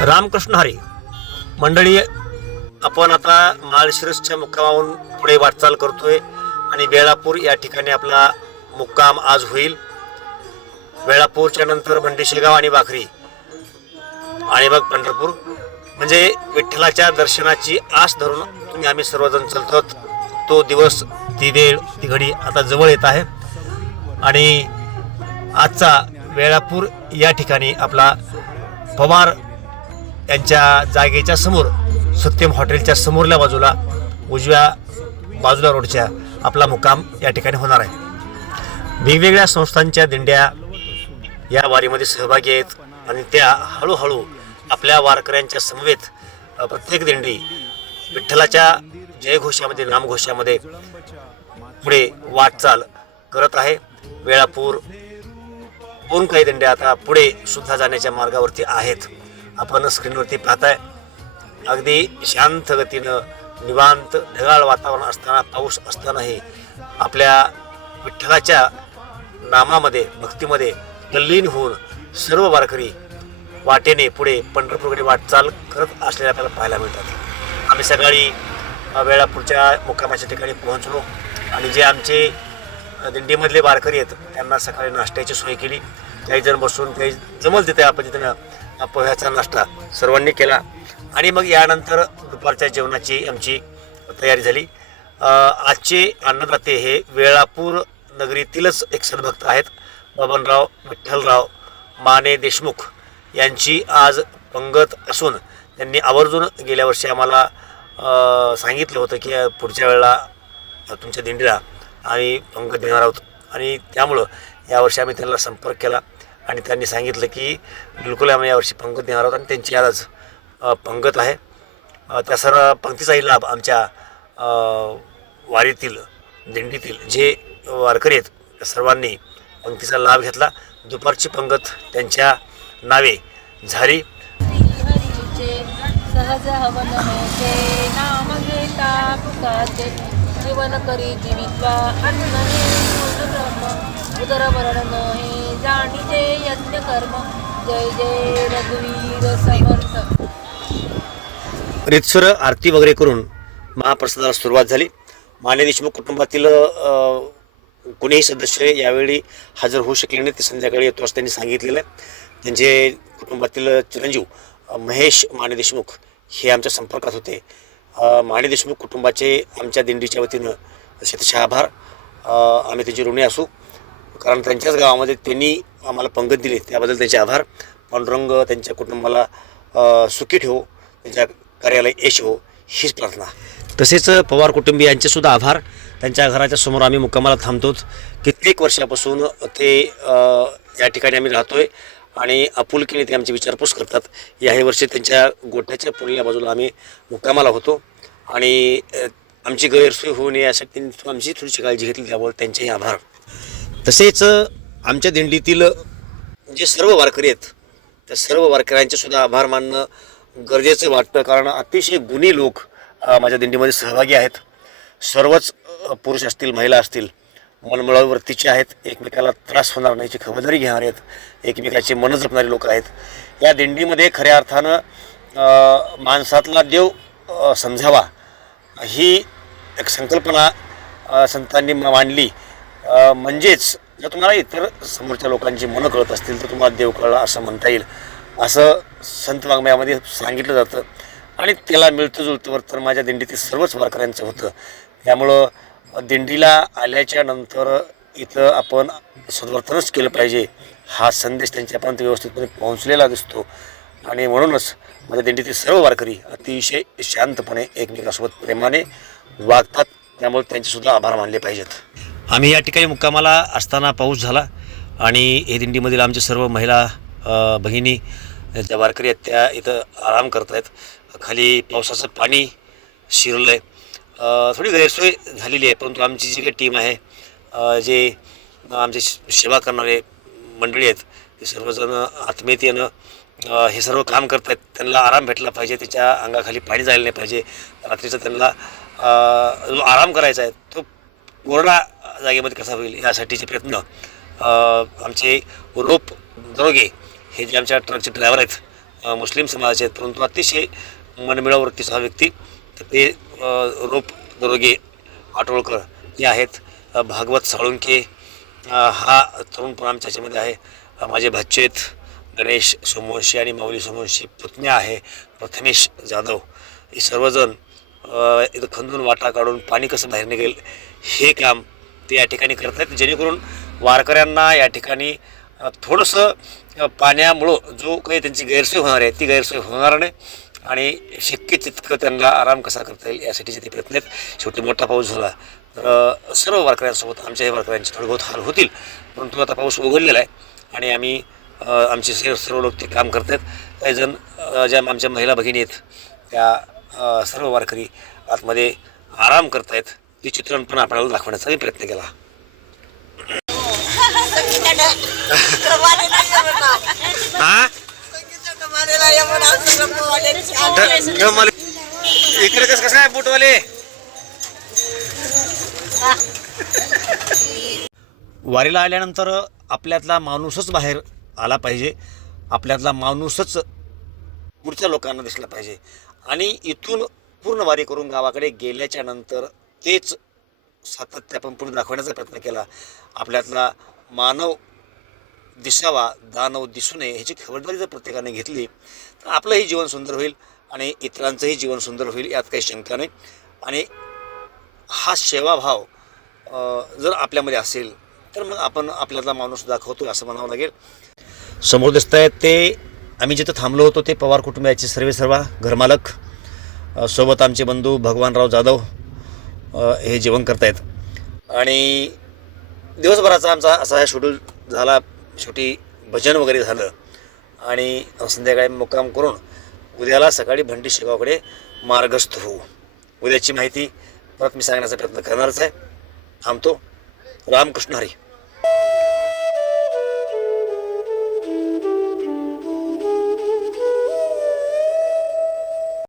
रामकृष्ण हरी मंडळी, आपण आता माळशिरसच्या मुक्कामाहून पुढे वाटचाल करतोय आणि वेळापूर या ठिकाणी आपला मुक्काम आज होईल. वेळापूरच्या नंतर भंडीशेगाव आणि वाखरी आणि मग पंढरपूर. म्हणजे विठ्ठलाच्या दर्शनाची आस धरून तुम्ही आम्ही सर्वजण चालतो. तो दिवस, ती वेळ, ती घडी आता जवळ येत आहे आणि आजचा वेळापूर या ठिकाणी आपला पवार यांच्या जागेच्या समोर, सत्यम हॉटेलच्या समोरल्या बाजूला, उजव्या बाजूला रोडच्या आपला मुक्काम या ठिकाणी होणार आहे. वेगवेगळ्या संस्थांच्या दिंड्या या वारीमध्ये सहभागी आहेत आणि त्या हळूहळू आपल्या वारकऱ्यांच्या समवेत प्रत्येक दिंडी विठ्ठलाच्या जयघोषामध्ये, नामघोषामध्ये पुढे वाटचाल करत आहे. वेळापूर कोण काही दिंड्या आता पुढे सुद्धा जाण्याच्या मार्गावरती आहेत. आपण स्क्रीनवरती पाहताय. अगदी शांत गतीनं, निवांत ढगाळ वातावरण असताना, पाऊस असतानाही आपल्या विठ्ठलाच्या नामामध्ये, भक्तीमध्ये तल्लीन होऊन सर्व वारकरी वाटेने पुढे पंढरपूरकडे वाटचाल करत असलेल्या आपल्याला पाहायला मिळतात. आम्ही सकाळी वेळापूरच्या मुक्कामाच्या ठिकाणी पोहोचलो आणि जे आमचे दिंडीमधले वारकरी आहेत त्यांना सकाळी नाश्त्याची सोय केली. काही जण बसून, काही जमल तिथे आपण तिथं पोह्याचा नाश्ता सर्वांनी केला आणि मग यानंतर दुपारच्या जेवणाची आमची तयारी झाली. आजचे अन्नदाते हे वेळापूर नगरीतीलच एक सद्भक्त आहेत. बबनराव विठ्ठलराव माने देशमुख यांची आज पंगत असून त्यांनी आवर्जून गेल्या वर्षी आम्हाला सांगितलं होतं की पुढच्या वेळेला तुमच्या दिंडीला आम्ही पंगत देणार आहोत आणि त्यामुळं यावर्षी आम्ही त्यांना संपर्क केला आणि त्यांनी सांगितलं की बिलकुल आम्ही यावर्षी पंगत देणार आहोत आणि त्यांची आज पंगत आहे. त्या सर्व पंक्तीचाही लाभ आमच्या वारीतील, दिंडीतील जे वारकरी आहेत त्या सर्वांनी पंक्तीचा लाभ घेतला. दुपारची पंगत त्यांच्या नावे झाली. सहज हवन ते नाम घेता पुकाचे जीवन करी जीविका अन्न हे ब्रह्म उदरवरण हे जाणीजे यज्ञ कर्म. जय जय रघुवीर समर्थ. रितसर आरती वगैरे करून महाप्रसादाला सुरुवात झाली. माने देशमुख कुटुंबातील कोणीही सदस्य यावेळी हजर होऊ शकले नाही. ते संध्याकाळी येतो असं त्यांनी सांगितलेलं आहे. त्यांचे कुटुंबातील चिरंजीव महेश माने देशमुख हे आमच्या संपर्कात होते. माने देशमुख कुटुंबाचे आमच्या दिंडीच्या वतीनं शतशः आभार. आम्ही त्याचे ऋणी असू, कारण त्यांच्याच गावामध्ये त्यांनी आम्हाला पंगत दिली, त्याबद्दल त्यांचे आभार. पांडुरंग त्यांच्या कुटुंबाला सुखी ठेवो, त्यांच्या कार्याला यश हो, हीच प्रार्थना. तसेच पवार कुटुंबियांचे सुद्धा आभार. त्यांच्या घराच्या समोर आम्ही मुक्कामाला थांबतो. कित्येक वर्षापासून ते या ठिकाणी आम्ही राहतोय आणि आपुलकीने ते आमची विचारपूस करतात. याही वर्षी त्यांच्या गोठ्याच्या पुढल्या बाजूला आम्ही मुक्कामाला होतो आणि आमची गैरसोय होऊ नये यासाठी आमची थोडीशी काळजी घेतली, त्यामुळे त्यांचेही आभार. तसेच आमच्या दिंडीतील जे सर्व वारकरी आहेत त्या सर्व वारकऱ्यांचे सुद्धा आभार मानणं गरजेचं वाटतं, कारण अतिशय गुणी लोक माझ्या दिंडीमध्ये सहभागी आहेत. सर्वच पुरुष असतील, महिला असतील, मनमिळावू वृत्तीचे आहेत, एकमेकाला त्रास होणार नाहीची खबरदारी घेणारे आहेत, एकमेकाचे मन जपणारे लोक आहेत. या दिंडीमध्ये खऱ्या अर्थानं माणसातला देव समजावा ही एक संकल्पना संतांनी मांडली. म्हणजेच जर तुम्हाला इतर समोरच्या लोकांची मनं कळत असतील तर तुम्हाला देव कळला असं म्हणता येईल, असं संत वाङ्मयामध्ये सांगितलं जातं आणि त्याला मिळतं जुळतं वर्तन माझ्या दिंडीतील सर्वच वारकऱ्यांचं होतं. त्यामुळं दिंडीला आल्याच्या नंतर इथं आपण सद्वर्तनच केलं पाहिजे हा संदेश त्यांच्यापर्यंत व्यवस्थितपणे पोहोचलेला दिसतो आणि म्हणूनच माझ्या दिंडीतील सर्व वारकरी अतिशय शांतपणे एकमेकांसोबत प्रेमाने वागतात. त्यामुळे त्यांचेसुद्धा आभार मानले पाहिजेत. आम्ही या ठिकाणी मुक्कामाला असताना पाऊस झाला आणि हे दिंडीमधील आमच्या सर्व महिला भगिनी ज्या वारकरी आहेत त्या इथं आराम करत आहेत. खाली पावसाचं पाणी शिरलं आहे. थोडी गैरसोय झालेली आहे, परंतु आमची जी काही टीम आहे, जे आमचे सेवा करणारे मंडळी आहेत ते सर्वजण आत्मीयतेनं हे सर्व काम करत आहेत. त्यांना आराम भेटला पाहिजे, त्याच्या अंगाखाली पाणी जायला नाही पाहिजे. रात्रीचा त्यांना जो आराम करायचा आहे तो कोरडा जागेमध्ये कसा होईल यासाठीचे प्रयत्न आमचे रोप दरोगे हे जे आमच्या ट्रकचे ड्रायव्हर आहेत मुस्लिम समाजाचे आहेत, परंतु अतिशय मनमिळाऊ वृत्तीचा हा व्यक्ती. तर ते रूप दरोगे आटोळकर हे आहेत. भागवत साळुंके हा तरुण पण आमच्या ह्याच्यामध्ये आहे. माझे भाचे आहेत गणेश सोमवंशी आणि माऊली सोमवंशी, पुतण्या आहे प्रथमेश जाधव. हे सर्वजण इथं खंदून वाटा काढून पाणी कसं बाहेर निघेल हे काम ते या ठिकाणी करत आहेत, जेणेकरून वारकऱ्यांना या ठिकाणी थोडंसं पाण्यामुळं जो काही त्यांची गैरसोय होणार आहे ती गैरसोय होणार नाही आणि शक्य तितकं त्यांना आराम कसा करता येईल यासाठीचे ते प्रयत्न आहेत. शेवटी मोठा पाऊस झाला तर सर्व वारकऱ्यांसोबत आमच्याही वारकऱ्यांचे थोडे बहुत हाल होतील, परंतु आता पाऊस उघडलेला आहे आणि आम्ही आमचे सर्व लोक ते काम करत आहेत. काही जण ज्या आमच्या महिला भगिनी आहेत त्या सर्व वारकरी आतमध्ये आराम करत आहेत. ते चित्रण पण आपल्याला दाखवण्याचा मी प्रयत्न केला. इकडे कसं आहे बुटवाले वारीला आल्यानंतर आपल्यातला माणूसच बाहेर आला पाहिजे, आपल्यातला माणूसच पुढच्या लोकांना दिसला पाहिजे आणि इथून पूर्ण वारी करून गावाकडे गेल्याच्या नंतर तेच सातत्य आपण पुढे दाखवण्याचा प्रयत्न केला. आपल्यातला मानव दिसावा, दानव दिसू नये ह्याची खबरदारी जर प्रत्येकाने घेतली तर आपलंही जीवन सुंदर होईल आणि इतरांचंही जीवन सुंदर होईल, यात काही शंका नाही. आणि हा सेवाभाव जर आपल्यामध्ये असेल तर मग आपण आपल्यातला माणूस दाखवतो असं म्हणावं लागेल. समोर दिसत आहेत ते आम्ही जिथं थांबलो होतो ते पवार कुटुंबियाचे सर्व घरमालक, सोबत आमचे बंधू भगवानराव जाधव हे जेवण करतायत. आणि दिवसभराचा आमचा असा शेड्यूल झाला. शेवटी भजन वगैरे झालं आणि संध्याकाळी मुक्काम करून उद्याला सकाळी भंडी शेगावकडे मार्गस्थ होऊ. उद्याची माहिती परत मी सांगण्याचा प्रयत्न करणारच आहे. थांबतो. रामकृष्ण हरी.